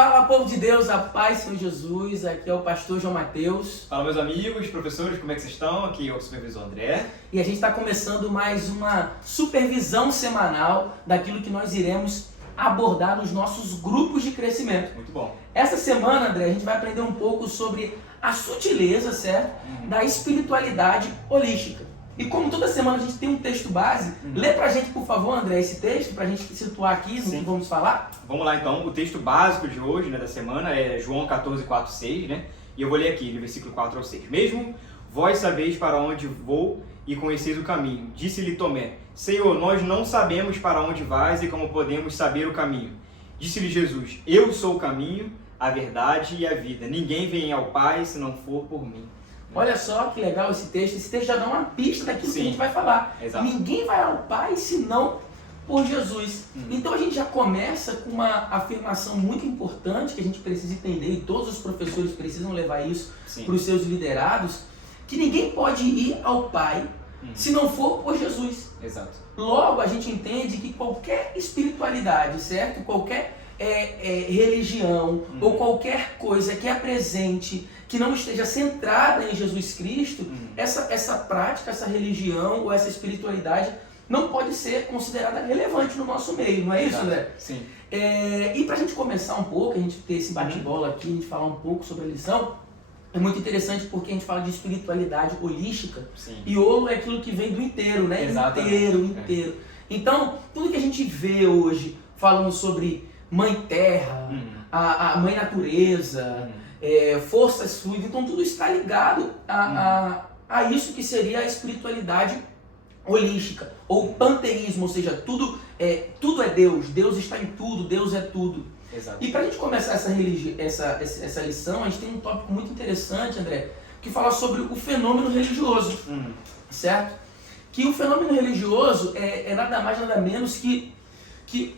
Fala, povo de Deus, a paz, Senhor Jesus. Aqui é o pastor João Mateus. Fala, meus amigos, professores, como é que vocês estão? Aqui é o supervisor André. E a gente está começando mais uma supervisão semanal daquilo que nós iremos abordar nos nossos grupos de crescimento. Muito bom. Essa semana, André, a gente vai aprender um pouco sobre a sutileza, certo? Da espiritualidade holística. E como toda semana a gente tem um texto base, lê pra gente, por favor, André, esse texto, pra gente situar aqui no que vamos falar. Vamos lá, então. O texto básico de hoje, da semana, é João 14, 4, 6, né? E eu vou ler aqui, no versículo 4 ao 6. Mesmo vós sabeis para onde vou e conheceis o caminho. Disse-lhe Tomé, Senhor, nós não sabemos para onde vais e como podemos saber o caminho. Disse-lhe Jesus, eu sou o caminho, a verdade e a vida. Ninguém vem ao Pai se não for por mim. Olha só que legal esse texto. Esse texto já dá uma pista daquilo que a gente vai falar. Exato. Ninguém vai ao Pai senão por Jesus. Então a gente já começa com uma afirmação muito importante que a gente precisa entender, e todos os professores precisam levar isso para os seus liderados, que ninguém pode ir ao Pai se não for por Jesus. Exato. Logo a gente entende que qualquer espiritualidade, certo? Qualquer religião ou qualquer coisa que apresente, que não esteja centrada em Jesus Cristo, essa prática, essa religião ou essa espiritualidade não pode ser considerada relevante no nosso meio, não é isso, André? Sim. E para a gente começar um pouco, a gente ter esse bate-bola aqui, a gente falar um pouco sobre a lição, é muito interessante porque a gente fala de espiritualidade holística. Sim. E holo é aquilo que vem do inteiro, né? Exatamente. Inteiro. Então, tudo que a gente vê hoje falando sobre Mãe Terra, a Mãe Natureza, forças fluidas, então tudo está ligado a isso que seria a espiritualidade holística, ou panteísmo, ou seja, tudo é Deus, Deus está em tudo, Deus é tudo. Exato. E para a gente começar essa lição, a gente tem um tópico muito interessante, André, que fala sobre o fenômeno religioso, certo? Que o fenômeno religioso é nada mais, nada menos que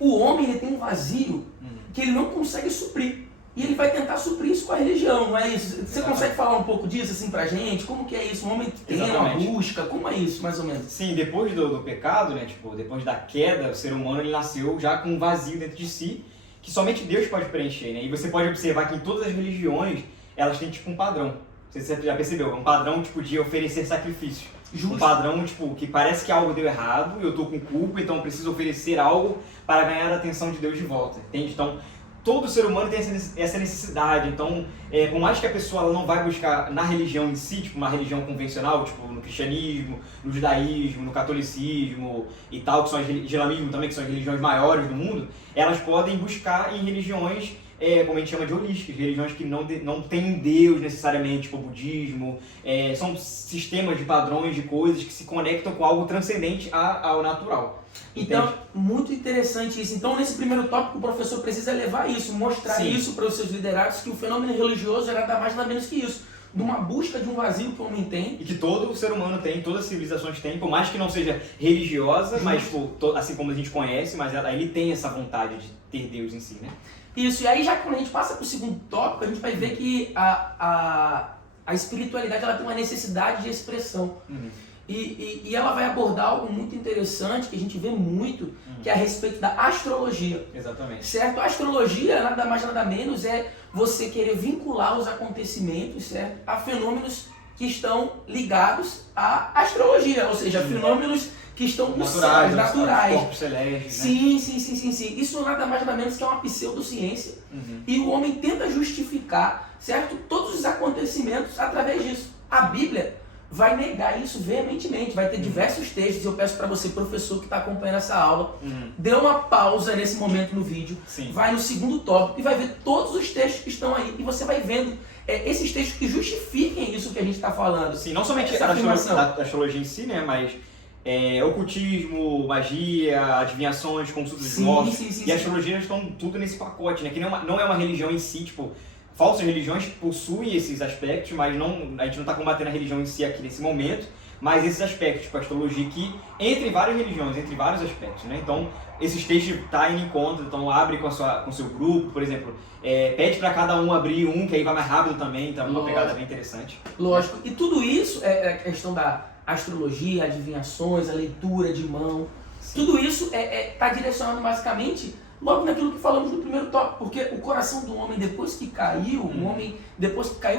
o homem ele tem um vazio que ele não consegue suprir. E ele vai tentar suprir isso com a religião, não é isso? Você consegue falar um pouco disso assim pra gente? Como que é isso? Um homem que tem uma busca, como é isso, mais ou menos? Sim, depois do pecado, né, depois da queda, o ser humano ele nasceu já com um vazio dentro de si, que somente Deus pode preencher, né? E você pode observar que em todas as religiões, elas têm um padrão. Não sei se você já percebeu, um padrão de oferecer sacrifício. Justo. Um padrão que parece que algo deu errado, eu estou com culpa, então eu preciso oferecer algo para ganhar a atenção de Deus de volta, entende? Então, todo ser humano tem essa necessidade, então, por mais que a pessoa ela não vai buscar na religião em si, uma religião convencional, no cristianismo, no judaísmo, no catolicismo e tal, que são as islamismo também, que são as religiões maiores do mundo, elas podem buscar em religiões, como a gente chama de holísticas, religiões que não têm Deus necessariamente, tipo o budismo, são sistemas de padrões, de coisas que se conectam com algo transcendente ao natural. Então, entende? muito interessante isso. Então, nesse primeiro tópico, o professor precisa levar isso, mostrar isso para os seus liderados, que o fenômeno religioso é nada mais nada menos que isso. De uma busca de um vazio que o homem tem. E que todo ser humano tem, todas as civilizações têm, por mais que não seja religiosa, mas assim como a gente conhece, mas ele tem essa vontade de ter Deus em si, né? Isso, e aí já quando a gente passa para o segundo tópico, a gente vai ver que a espiritualidade ela tem uma necessidade de expressão. E ela vai abordar algo muito interessante, que a gente vê muito, que é a respeito da astrologia. Exatamente. Certo? A astrologia, nada mais nada menos, é você querer vincular os acontecimentos, certo, a fenômenos que estão ligados à astrologia, ou seja, fenômenos que estão nos céus, naturais. Corpos celestes, Sim. Isso nada mais nada menos que é uma pseudociência. E o homem tenta justificar, certo, todos os acontecimentos através disso. A Bíblia vai negar isso veementemente, vai ter diversos textos. Eu peço para você, professor que está acompanhando essa aula, dê uma pausa nesse momento no vídeo, vai no segundo tópico e vai ver todos os textos que estão aí, e você vai vendo esses textos que justifiquem isso que a gente está falando. Sim, não somente a astrologia em si, né, mas ocultismo, magia, adivinhações, consultas dos mortos, e a astrologia estão tudo nesse pacote, né, que não é uma religião em si, falsas religiões possuem esses aspectos, mas a gente não está combatendo a religião em si aqui nesse momento, mas esses aspectos, a astrologia que entre várias religiões, entre vários aspectos, né? Então, esses textos tá indo em conta, então abre com o seu grupo, por exemplo, pede para cada um abrir um, que aí vai mais rápido também, então é uma pegada bem interessante. Lógico, e tudo isso é a questão da astrologia, adivinhações, a leitura de mão, tudo isso está direcionado basicamente logo naquilo que falamos no primeiro tópico, porque o coração do homem, depois que caiu,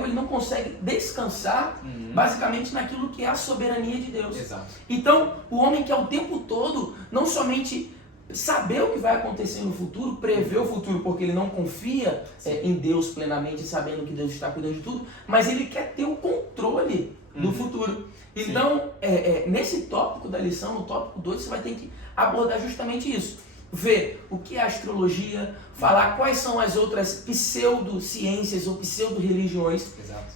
ele não consegue descansar basicamente naquilo que é a soberania de Deus. Exato. Então, o homem quer o tempo todo, não somente saber o que vai acontecer no futuro, prever o futuro, porque ele não confia em Deus plenamente, sabendo que Deus está cuidando de tudo, mas ele quer ter o controle do futuro. Então, nesse tópico da lição, no tópico 2, você vai ter que abordar justamente isso. Ver o que é astrologia, falar quais são as outras pseudociências ou pseudo-religiões,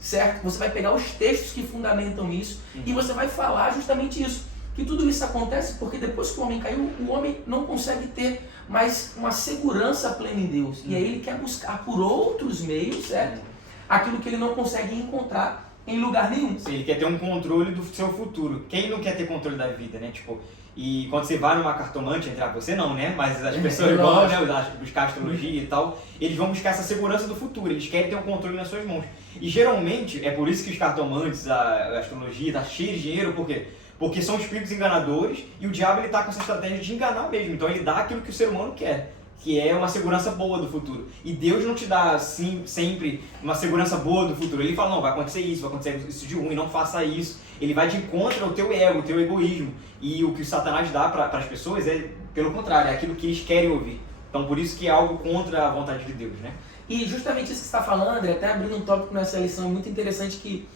certo? Você vai pegar os textos que fundamentam isso e você vai falar justamente isso. Que tudo isso acontece porque depois que o homem caiu, o homem não consegue ter mais uma segurança plena em Deus. E aí ele quer buscar por outros meios, certo? Aquilo que ele não consegue encontrar em lugar nenhum. Sim, ele quer ter um controle do seu futuro. Quem não quer ter controle da vida, né? Tipo, e quando você vai numa cartomante, você não, né? Mas as pessoas vão, né? Buscar astrologia e tal, eles vão buscar essa segurança do futuro, eles querem ter um controle nas suas mãos. E geralmente, é por isso que os cartomantes, a astrologia, tá cheio de dinheiro, por quê? Porque são espíritos enganadores e o diabo ele tá com essa estratégia de enganar mesmo. Então ele dá aquilo que o ser humano quer, que é uma segurança boa do futuro. E Deus não te dá assim, sempre uma segurança boa do futuro. Ele fala, não, vai acontecer isso de ruim, não faça isso. Ele vai de encontro ao teu ego, ao teu egoísmo. E o que o Satanás dá para as pessoas é, pelo contrário, é aquilo que eles querem ouvir. Então por isso que é algo contra a vontade de Deus, né? E justamente isso que você está falando, André, até abrindo um tópico nessa lição, é muito interessante que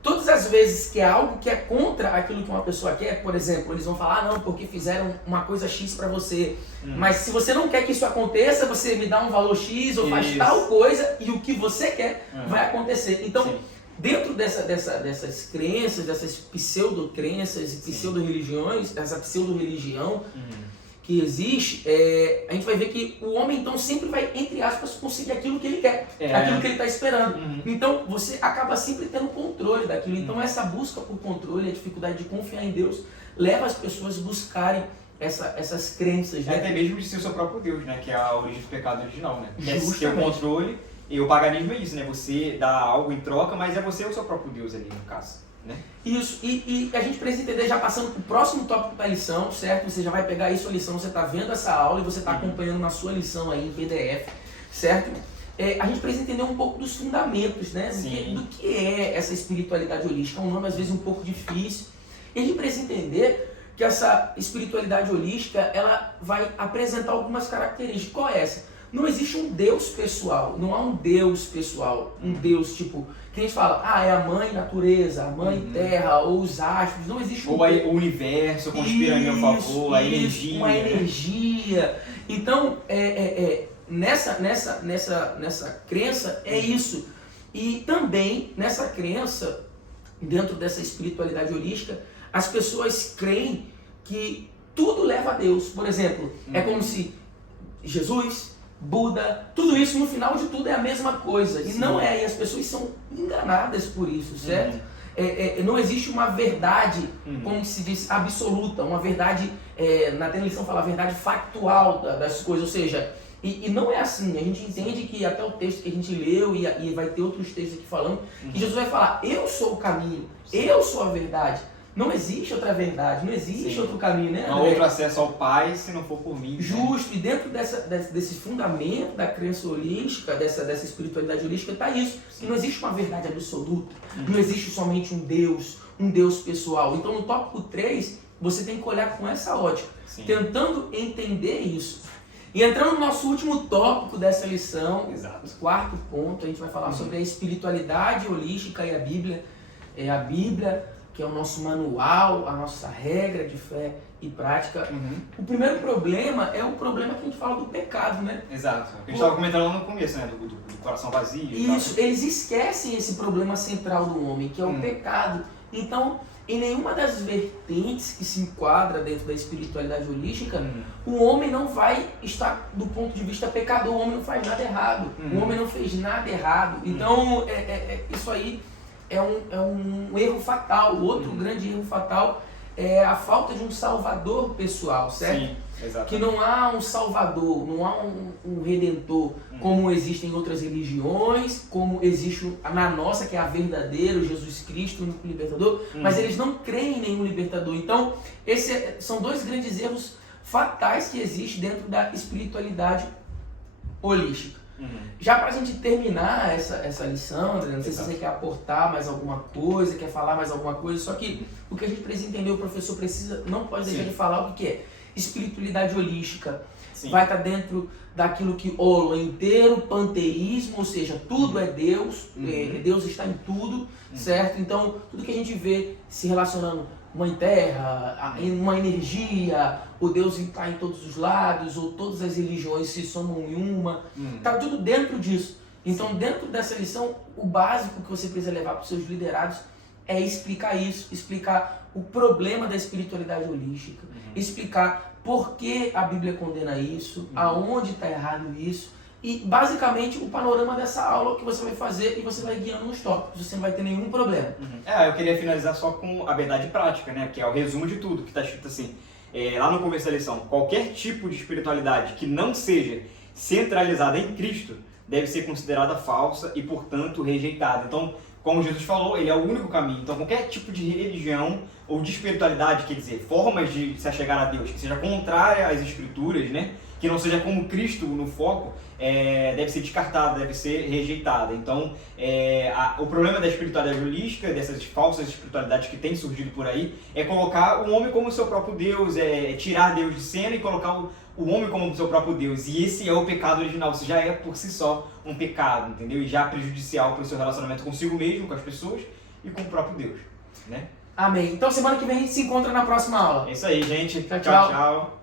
todas as vezes que é algo que é contra aquilo que uma pessoa quer, por exemplo, eles vão falar, não, porque fizeram uma coisa X para você, mas se você não quer que isso aconteça, você me dá um valor X ou faz tal coisa e o que você quer vai acontecer. Então, dentro dessas crenças, dessas pseudo-crenças e pseudo-religiões, dessa pseudo-religião que existe, a gente vai ver que o homem então sempre vai, entre aspas, conseguir aquilo que ele quer, aquilo que ele está esperando. Então você acaba sempre tendo controle daquilo. Então essa busca por controle, a dificuldade de confiar em Deus, leva as pessoas a buscarem essas crenças. Né? Até mesmo de ser o seu próprio Deus, né? Que é a origem do pecado original, né? Que é ter o controle, e o paganismo é isso, né? Você dá algo em troca, mas é você o seu próprio Deus ali, no caso. Né? Isso, e a gente precisa entender, já passando para o próximo tópico da lição, certo? Você já vai pegar aí sua lição, você está vendo essa aula e você está acompanhando na sua lição aí em PDF, certo? A gente precisa entender um pouco dos fundamentos, né? Do que é essa espiritualidade holística. É um nome às vezes um pouco difícil. E a gente precisa entender que essa espiritualidade holística, ela vai apresentar algumas características. Qual é essa? Não existe um Deus pessoal, não há um Deus pessoal, um Deus tipo, que a gente fala, é a mãe natureza, a mãe terra, ou os astros, não existe um Deus. Ou o universo conspira a meu favor, a energia. Uma energia. Então, nessa crença é isso. E também, nessa crença, dentro dessa espiritualidade holística, as pessoas creem que tudo leva a Deus. Por exemplo, é como se Jesus, Buda, tudo isso no final de tudo é a mesma coisa. E não é, e as pessoas são enganadas por isso, certo? Não existe uma verdade, como se diz, absoluta, uma verdade, na televisão fala a verdade factual das coisas, ou seja, e não é assim. A gente entende que até o texto que a gente leu, e vai ter outros textos aqui falando, que Jesus vai falar, eu sou o caminho, eu sou a verdade. Não existe outra verdade, não existe outro caminho, né? Não há outro acesso ao Pai se não for por mim. Justo, né? E dentro desse fundamento da crença holística, dessa espiritualidade holística, está isso. Que não existe uma verdade absoluta, não existe somente um Deus pessoal. Então no tópico 3, você tem que olhar com essa ótica, tentando entender isso. E entrando no nosso último tópico dessa lição, o quarto ponto, a gente vai falar sobre a espiritualidade holística e a Bíblia. A Bíblia, que é o nosso manual, a nossa regra de fé e prática. O primeiro problema é o problema que a gente fala do pecado, né? Exato. A gente estava comentando lá no começo, né? Do coração vazio. Isso, eles esquecem esse problema central do homem, que é o pecado. Então, em nenhuma das vertentes que se enquadra dentro da espiritualidade holística, o homem não vai estar do ponto de vista pecador, o homem não faz nada errado, o homem não fez nada errado. Então, isso aí é um erro fatal. O outro grande erro fatal é a falta de um salvador pessoal, certo? Sim, exatamente. Que não há um salvador, não há um redentor, como existe em outras religiões, como existe na nossa, que é a verdadeira, Jesus Cristo, o único libertador, mas eles não creem em nenhum libertador. Então, esses são dois grandes erros fatais que existem dentro da espiritualidade holística. Já para a gente terminar essa lição, André, não sei se você quer aportar mais alguma coisa, quer falar mais alguma coisa, só que o que a gente precisa entender, o professor não pode deixar de falar o que é espiritualidade holística. Vai estar dentro daquilo que o inteiro panteísmo, ou seja, tudo é Deus, Deus está em tudo, certo? Então, tudo que a gente vê se relacionando Mãe Terra, uma energia, o Deus está em todos os lados, ou todas as religiões se somam em uma, está tudo dentro disso. Então, dentro dessa lição, o básico que você precisa levar para os seus liderados é explicar isso, explicar o problema da espiritualidade holística, explicar por que a Bíblia condena isso, aonde está errado isso, e basicamente o panorama dessa aula que você vai fazer e você vai guiando nos tópicos, você não vai ter nenhum problema. Eu queria finalizar só com a verdade prática, né? Que é o resumo de tudo, que está escrito assim, lá no começo da lição: qualquer tipo de espiritualidade que não seja centralizada em Cristo deve ser considerada falsa e, portanto, rejeitada. Então, como Jesus falou, ele é o único caminho. Então, qualquer tipo de religião ou de espiritualidade, quer dizer, formas de se achegar a Deus, que seja contrária às Escrituras, né? Que não seja como Cristo no foco, deve ser descartada, deve ser rejeitada. Então, o problema da espiritualidade holística, dessas falsas espiritualidades que têm surgido por aí, é colocar o homem como seu próprio Deus, tirar Deus de cena e colocar o homem como seu próprio Deus. E esse é o pecado original, isso já é por si só um pecado, entendeu? E já prejudicial para o seu relacionamento consigo mesmo, com as pessoas e com o próprio Deus, né? Amém. Então semana que vem a gente se encontra na próxima aula. É isso aí, gente. Tchau, Tchau, tchau.